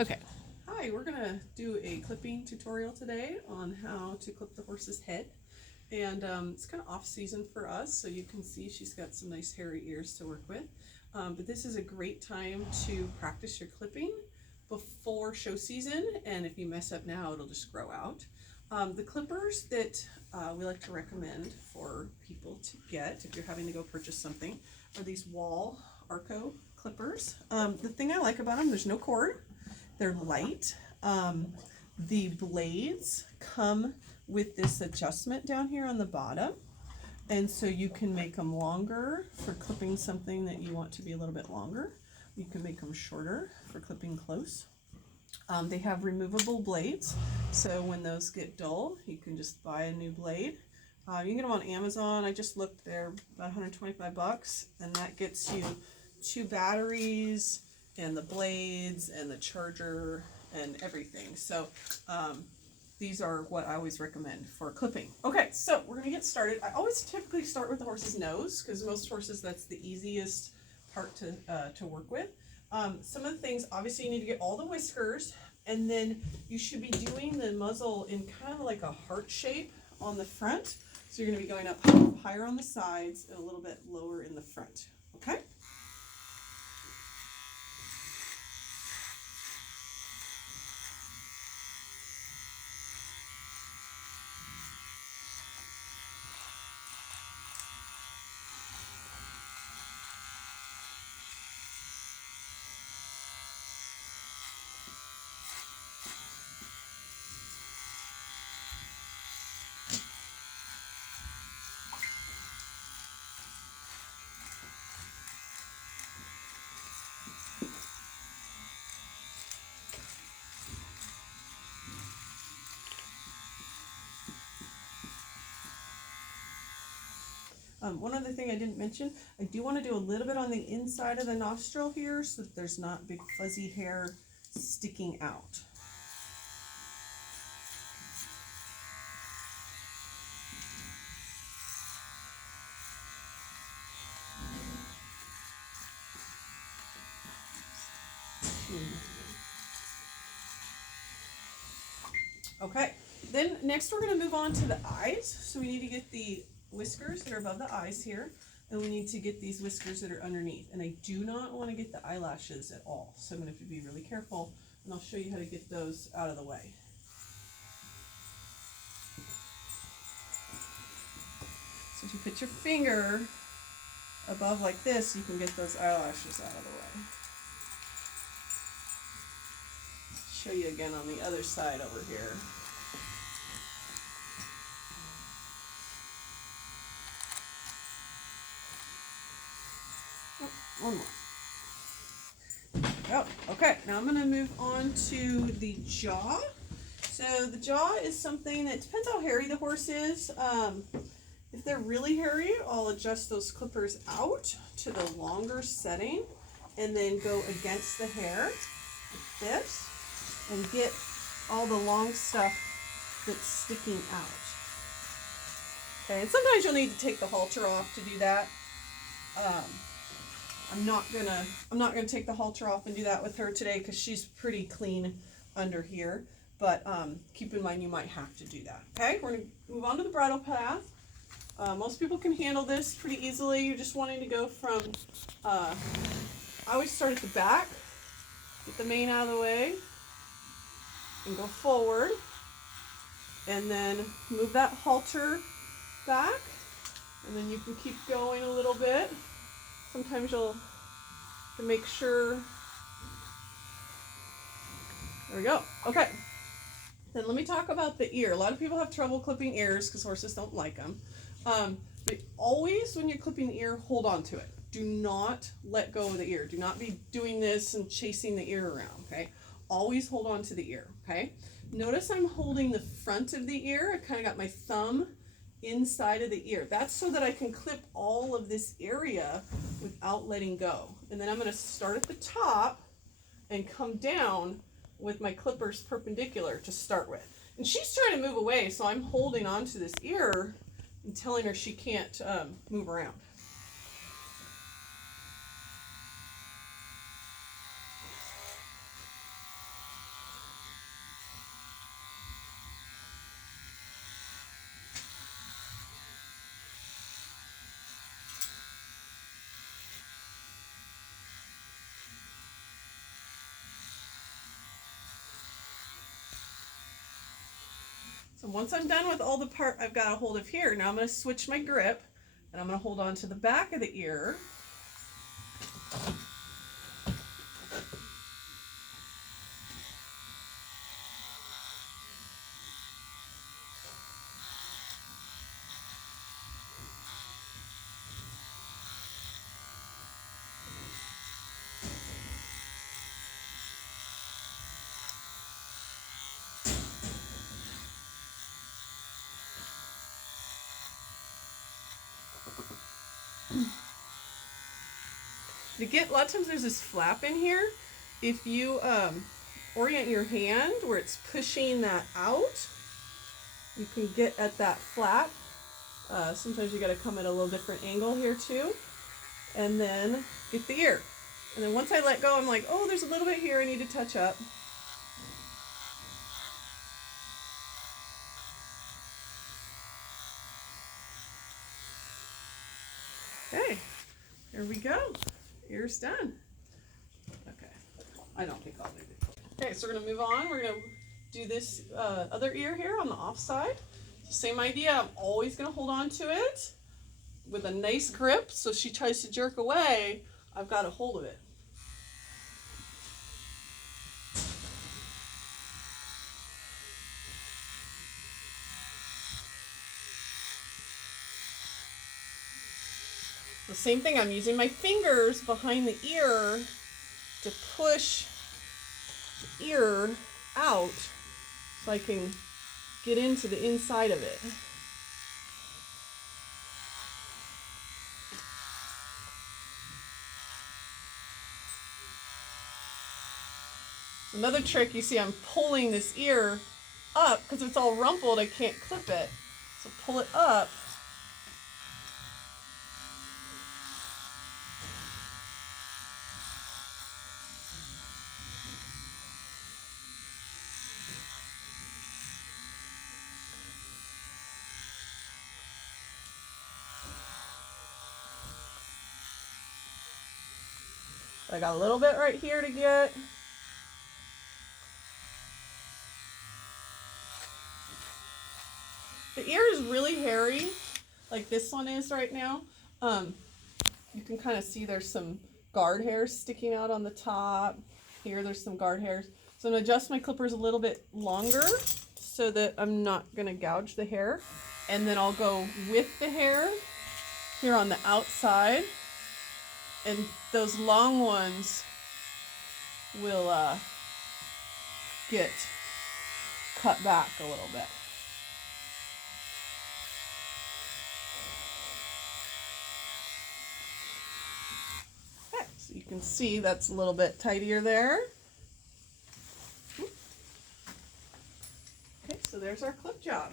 Okay. Hi, we're gonna do a clipping tutorial today on how to clip the horse's head. And it's kind of off season for us, so you can see she's got some nice hairy ears to work with. But this is a great time to practice your clipping before show season, and if you mess up now, it'll just grow out. The clippers that we like to recommend for people to get if you're having to go purchase something are these Wahl Arco clippers. The thing I like about them, there's no cord. They're light. The blades come with this adjustment down here on the bottom, and so you can make them longer for clipping something that you want to be a little bit longer. You can make them shorter for clipping close. They have removable blades, so when those get dull, you can just buy a new blade. You can get them on Amazon. I just looked, they're about 125 bucks, and that gets you 2 batteries and the blades and the charger and everything. So these are what I always recommend for clipping. Okay, so we're gonna get started. I always typically start with the horse's nose, because most horses, that's the easiest part to work with. Some of the things, obviously you need to get all the whiskers, and then you should be doing the muzzle in kind of like a heart shape on the front. So you're gonna be going up higher on the sides and a little bit lower in the front, okay? One other thing I didn't mention, I do want to do a little bit on the inside of the nostril here so that there's not big fuzzy hair sticking out. Okay, then next we're going to move on to the eyes. So we need to get the whiskers that are above the eyes here, and we need to get these whiskers that are underneath. And I do not want to get the eyelashes at all, so I'm going to have to be really careful, and I'll show you how to get those out of the way. So if you put your finger above like this, you can get those eyelashes out of the way. Show you again on the other side over here. Oh, one more. Oh, okay, now I'm going to move on to the jaw. So the jaw is something that depends how hairy the horse is. If they're really hairy, I'll adjust those clippers out to the longer setting and then go against the hair like this and get all the long stuff that's sticking out. Okay, and sometimes you'll need to take the halter off to do that. I'm not gonna take the halter off and do that with her today because she's pretty clean under here. But keep in mind you might have to do that. Okay, we're gonna move on to the bridle path. Most people can handle this pretty easily. You're just wanting to go from, I always start at the back, get the mane out of the way, and go forward, and then move that halter back, and then you can keep going a little bit. Sometimes you'll have to make sure. There we go. Okay. Then let me talk about the ear. A lot of people have trouble clipping ears because horses don't like them. But always when you're clipping the ear, hold on to it. Do not let go of the ear. Do not be doing this and chasing the ear around, okay? Always hold on to the ear, okay? Notice I'm holding the front of the ear. I kind of got my thumb inside of the ear. That's so that I can clip all of this area without letting go. And then I'm going to start at the top and come down with my clippers perpendicular to start with. And she's trying to move away, so I'm holding on to this ear and telling her she can't move around. So once I'm done with all the part I've got a hold of here, now I'm going to switch my grip and I'm going to hold on to the back of the ear. A lot of times there's this flap in here. If you orient your hand where it's pushing that out, you can get at that flap. Sometimes you got to come at a little different angle here too, and then get the ear. And then once I let go, I'm like, oh, there's a little bit here I need to touch up. Okay, here we go. Ear's done. Okay, I don't think I'll do it. Okay, so we're gonna move on. We're gonna do this other ear here on the off side. Same idea. I'm always gonna hold on to it with a nice grip. So if she tries to jerk away, I've got a hold of it. The same thing, I'm using my fingers behind the ear to push the ear out so I can get into the inside of it. Another trick, you see I'm pulling this ear up because it's all rumpled, I can't clip it. So pull it up. I got a little bit right here to get. The ear is really hairy, like this one is right now. You can kind of see there's some guard hairs sticking out on the top. Here there's some guard hairs. So I'm going to adjust my clippers a little bit longer so that I'm not going to gouge the hair. And then I'll go with the hair here on the outside. And those long ones will get cut back a little bit. Okay, so you can see that's a little bit tidier there. Okay, so there's our clip job.